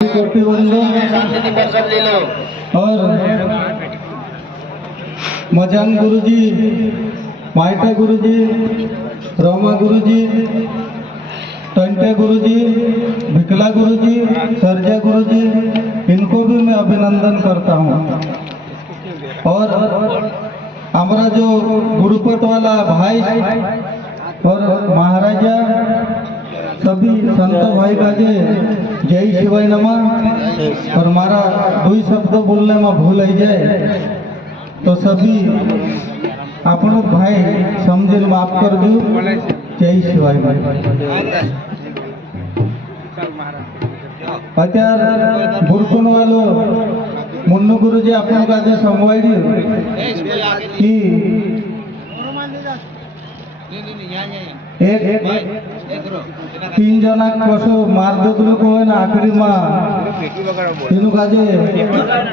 कोटि और मजान गुरुजी, माइटा गुरुजी, रोमा गुरुजी, टंटे गुरुजी, भिकला गुरुजी, सरजा गुरुजी, इनको भी मैं अभिनंदन करता हूँ। और हमारा जो गुरुपत वाला भाई और महाराजा सभी संत भाई का जय शिवाय नमः। और मारा दो शब्द बोलने में भूल ही जाए तो सभी आप लोग भाई समझे माफ कर दो। जय शिवाय अत्यार बुरकुन वालो मुन्नू गुरुजी आप लोग आज समवाई कि तीन जना कसो मारदोगलो को है ना आखिरी माँ तीनों काजे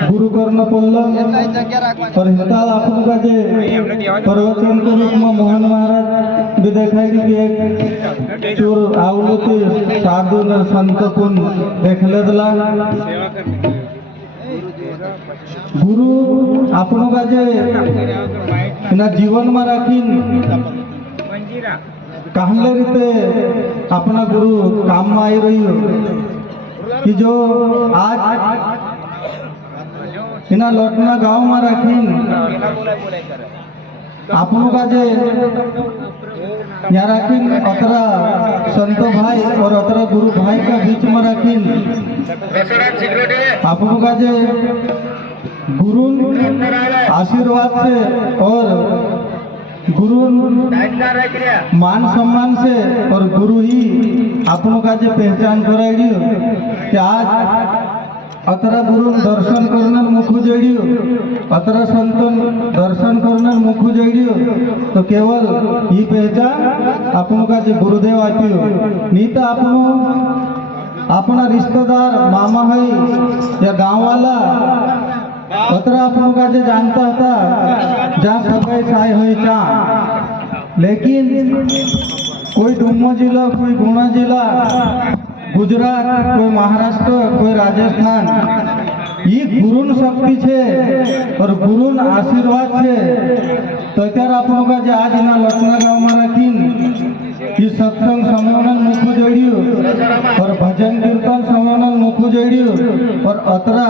गुरु करना पड़लो और हिताल आपन काजे प्रवचन के रूप में मोहन महाराज भी दिखाई कि एक चोर आवलोते साधु न संत कुन देख लेदला गुरु आपन काजे ना जीवन में राखीन कहले रीते अपना गुरु काम में आई रही हो कि जो आज इना लौटना गांव में रखीन आपनों का जे यहाँ रखीन अतरा संत भाई और अतरा गुरु भाई का बीच में रखीन आपनों का जे गुरु आशीर्वाद से और गुरु मान सम्मान से और गुरु ही अपनों का जो पहचान कराई कि आज अतरा गुरु दर्शन करने मुख जोड़ियो अतरा संत दर्शन करने मुख जोड़ियो तो केवल ही पहचान अपनों का जो गुरुदेव आपियो नहीं तो अपना रिश्तेदार मामा है या गांव वाला अतरा अपनों का जो जानता था जहाँ सगाई साय हुई चा लेकिन कोई डुम्मो जिला कोई गुना जिला गुजरात कोई महाराष्ट्र कोई राजस्थान ये गुरुन शक्ति छे और गुरुन आशीर्वाद छे तो त्यार आपनों का जो आज इना लटना गाँव में रखीन ये सत्संग सम्मेलन मुख जोड़ियो और भजन कीर्तन सम्मेलन मुख जोड़ियो और अतरा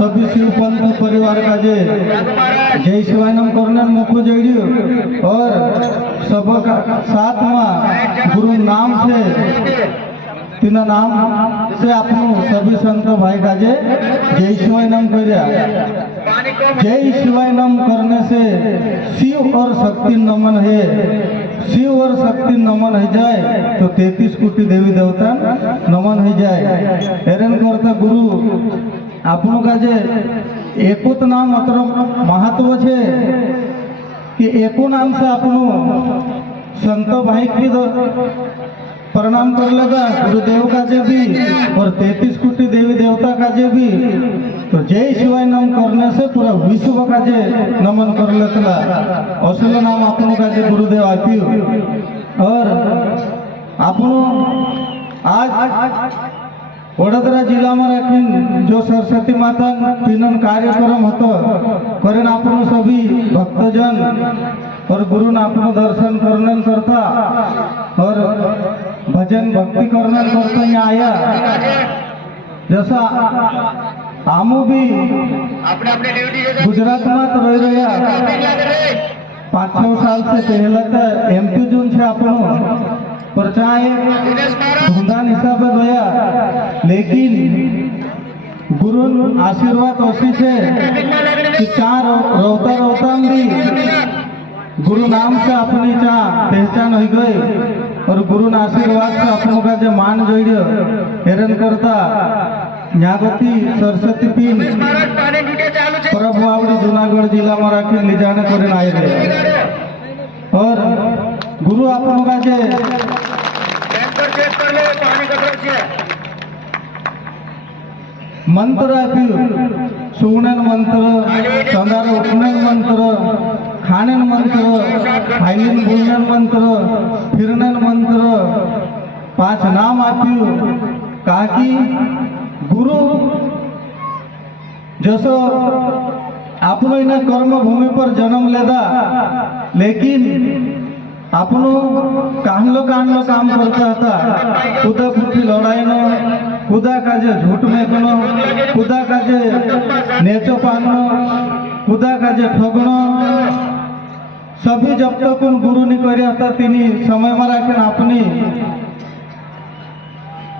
सभी शिव पंथ परिवार का जय शिवानम करने मुख जोड़ियो और सबका साथ में गुरु नाम से तीन नाम से आपनो सभी संत भाई का जय शिवाय नम कर जय शिवाय नम करने से शिव और शक्ति नमन है शिव और शक्ति नमन हो जाए तो 33 कोटि देवी देवता नमन हो जाए। हेरन करता गुरु आपनों का जे एकोत नाम अतर महत्व छे कि एको नाम से आपनो संत भाई की प्रणाम कर लेगा गुरुदेव का जे भी और 33 कोटि देवी देवता का जे भी तो जय शिवाय नम करने से पूरा विश्व का जे नमन कर लेता असल नाम आपनों का जे गुरुदेव आपियो और आपनों आज वडोदरा जिला में रखीन जो सरस्वती माता तीनन कार्यक्रम होतो करें आपनों सभी भक्तजन और गुरु ने आपनो दर्शन करने करता और भजन भक्ति करने करता यहाँ आया जैसा आमू भी गुजरात में तो रह रहा 5-6 साल से पहले तो एमपी जून से अपनो पर चाहे धुंधान हिसाब से गया लेकिन गुरु आशीर्वाद ऐसी से कि चार रोता भी गुरु नाम से अपनी चा पहचान हो गई और गुरु आशीर्वाद से अपनों का जो मान जोड़ियो हेरन करता न्यागती सरस्वती पीन परभवावड़ी जूनागढ़ जिला में राखी ले जाने करे आए रहे और गुरु अपनों का जे मंत्र आप्यू सुगणन मंत्र संदार उठने मंत्र खाने मंत्र खाइलिन बोलने मंत्र फिरने मंत्र 5 नाम आप्यू कहा कि गुरु जसो आपनो इना कर्म भूमि पर जन्म लेदा, लेकिन आपनो काहलो काहलो काम करता था। खुदा खुदी लड़ाई नो, खुदा काजे झूठ में कनो, खुदा काजे नेचो पानो, खुदा काजे ठगनो, सभी जब तक उन गुरु नहीं कर था तिनी समय में राखें अपनी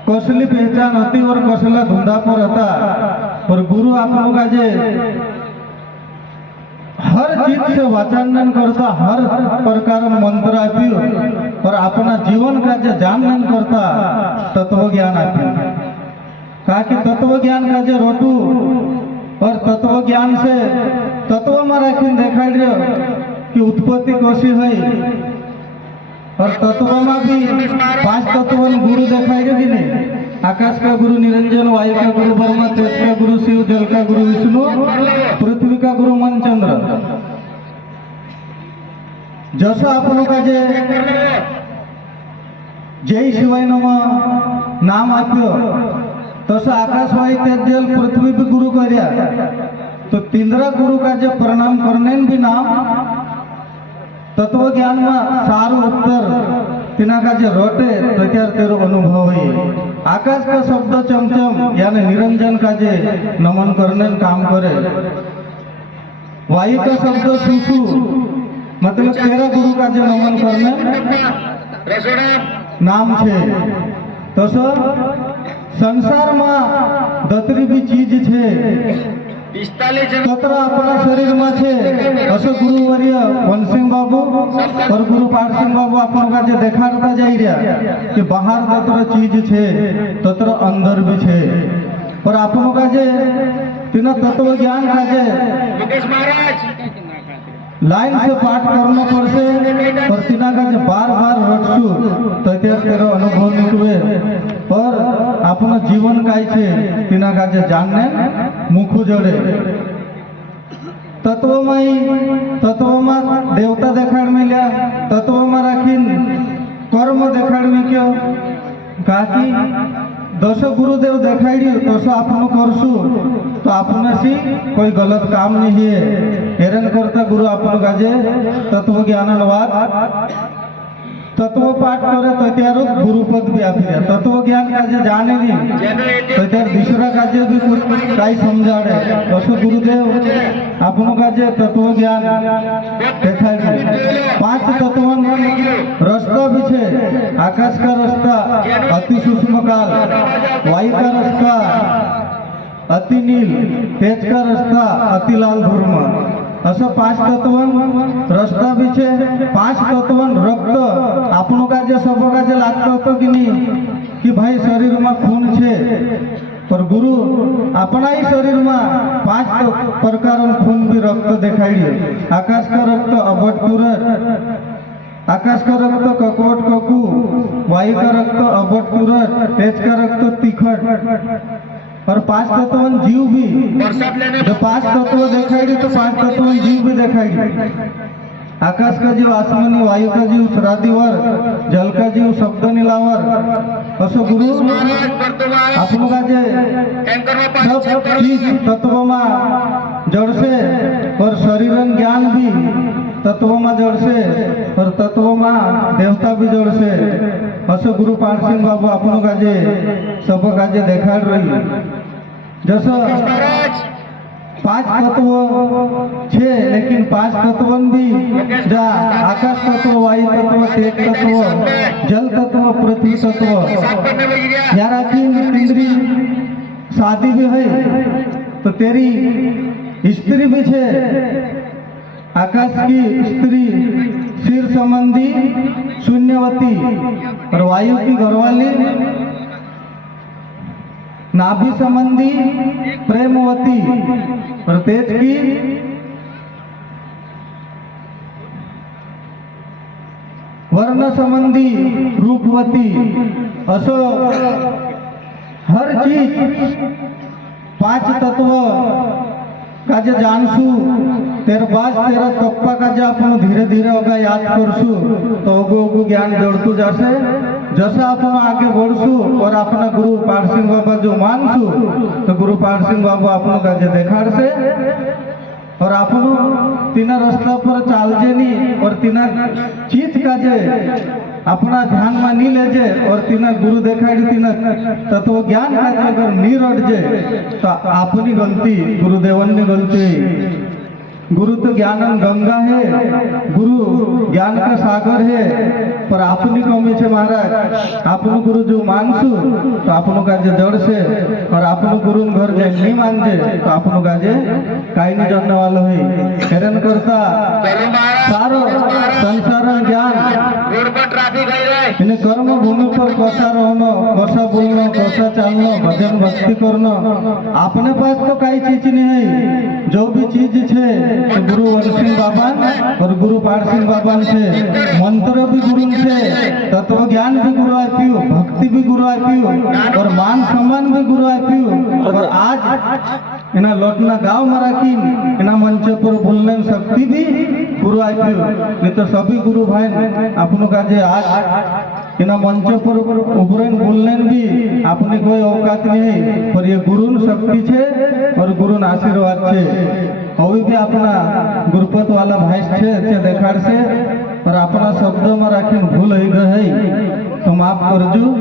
कौशली पहचान होती और कौशला धुंधा पर था। और गुरु आप लोग जे हर चीज से वाचानन करता, हर प्रकार मंत्र आप्यो और अपना जीवन का जे जानन करता तत्व ज्ञान आप्यो। कहा कि तत्व ज्ञान का जे रोटू और तत्व ज्ञान से तत्व में राखी देखा कि उत्पत्ति कौशी है और तत्व में भी 5 तत्व गुरु दिखाई कि नहीं। आकाश का गुरु निरंजन, वायु का गुरु ब्रह्मा, तेज का गुरु शिव, जल का गुरु विष्णु, पृथ्वी का गुरु मन चंद्र। जैसा आप लोग का जय शिवाय नमः नाम आप्यो, तसा आकाश वायु तेज जल पृथ्वी भी गुरु कर्या। तो तींद्रा गुरु का जो प्रणाम करने भी नाम तत्व ज्ञान में सारू उत्तर तिना का जो रोटे तो त्यार तेरो अनुभव है। आकाश का शब्द चमचम यानी निरंजन का जे नमन करने काम करे। वायु का शब्द सुसु मतलब तेरा गुरु का जो नमन करने नाम छे। तो संसार में दतरी भी चीज छे तत्र अपना शरीर में छे। असो गुरुवर्य वनसिंह बाबू और गुरु पाठ सिंह बाबू अपन का जे देखाता जाई रहा कि बाहर तत्र चीज छे तत्र अंदर भी छे। और अपन का जे तीन तत्व ज्ञान का जे लाइन से पाठ करना पड़से और तीना का जे बार बार रटसु तो तेरो अनुभव निकले और अपना जीवन का तीना का जे जानने मुखु जड़े। तत्व में देवता देखाड़ में लिया, तत्व में राखी कर्म देखाड़ में क्यों कहा कि 10 गुरुदेव देखाड़ी तो आपनो करसु तो आपने सी कोई गलत काम नहीं है। हेरन करता गुरु आपनो गाजे तत्व ज्ञानवाद तत्व पाठ करे तो त्यारो गुरुपद भी आप दिया। तत्व ज्ञान का जे जाने नहीं तो त्यार दूसरा का जे भी कुछ काई समझाड़े। दसो गुरुदेव आपनो का जे तत्व ज्ञान देखाई 5 तत्वन रास्ता भी छे। आकाश का रास्ता अति सूक्ष्म काल, वायु का रास्ता अति नील, तेज का रास्ता अति लाल धूर्म। असो 5 तत्वन रास्ता भी छे। 5 तत्वन रक्त आपनो का जे सब का जे लागतो तो कि नहीं कि भाई शरीर में खून छे पर गुरु अपना ही शरीर में 5 प्रकार खून भी रक्त दिखाई। आकाश का रक्त अबट तुरट, आकाश का रक्त ककोट ककू, वायु का रक्त अबट तुरट, तेज का रक्त तिखट और 5 तत्वन जीव भी जो 5 तत्व दिखाई तो 5 तत्वन जीव भी दिखाई। आकाश का जीव आसमानी, वायु का जीव श्रादिवर, जल का जीव शब्द नीलावर। असो गुरु आपनो का जे सब चीज तत्व में जड़से और शरीरन ज्ञान भी तत्व में जड़से और तत्व में देवता भी जड़से। असो गुरु पाठ सिंह बाबू आपनो का जे सब का जे देखाड़ रही। जैसा 5 तत्व छे लेकिन 5 तत्वन भी जा आकाश तत्व, वायु तत्व, तेज तत्व, जल तत्व, पृथ्वी तत्व यार इंद्री शादी भी है तो तेरी स्त्री भी छे। आकाश की स्त्री सिर संबंधी शून्यवती और वायु की घरवाली नाभि संबंधी प्रेमवती और तेज की वर्ण संबंधी रूपवती। असो हर चीज 5 तत्व काजे जानसु तेर बाद तेरा तप्पा काजे अपन धीरे धीरे होगा याद करसु तो ओगो ज्ञान जोड़तु जासे जैसा अपन आगे बढ़सु और अपना गुरु पार सिंह बाबा जो मानसु तो गुरु पार सिंह बाबा अपन काजे देखाड़ से और अपन तीना रास्ता पर चाल जेनी और तीना चीज काजे अपना ध्यान में नहीं ले जे और तीना गुरु देखाड़ी तीना तत्व ज्ञान काजे अगर नहीं रट जे तो अपनी गलती गुरुदेवन ने गलती। गुरु तो ज्ञान गंगा है, गुरु ज्ञान का सागर है, पर अपनी कमी से महाराज आपन गुरु जो मानसु तो आपन का जे जड़ से और आपन गुरु घर जे नहीं मान जे तो आपन का जे काई नहीं जानने वाला है हेरन करता सारो संसार ज्ञान इन्हें कर्म भूमि पर कसा रहना, कसा बोलना, कसा चलना, भजन भक्ति करना अपने पास तो कई चीज नहीं है। जो भी चीज है तो गुरु सिंह बाबा और गुरु पार सिंह बाबा से मंत्र भी गुरु से, तत्व ज्ञान भी गुरु आप्यू, भक्ति भी गुरु आप्यू और मान सम्मान भी गुरु आप्यू। और आज इना लौटना गाँव मराकी इना मंच पर बोलने शक्ति भी गुरु आप्यू। नहीं तो सभी गुरु भाई अपनों का जे आज इना मंच पर उभरन बोलने भी अपनी कोई औकात नहीं है, पर ये गुरु शक्ति छे और गुरु आशीर्वाद छे। अभी भी अपना गुरुपत वाला भाई छे देखाड़ से और अपना शब्द में राखी भूल हो गए तो माफ करजू।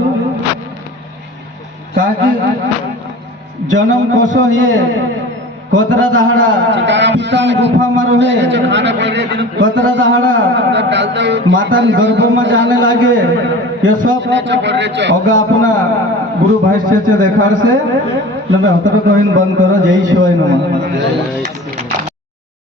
ताकि जन्म कोसो ये कोतरा दहाड़ा पिता गुफा में रहे, कोतरा दहाड़ा माता गर्भ में जाने लगे, ये सब होगा अपना गुरु भाई से देखाड़ से। बंद करो, जय शिवाय नमः।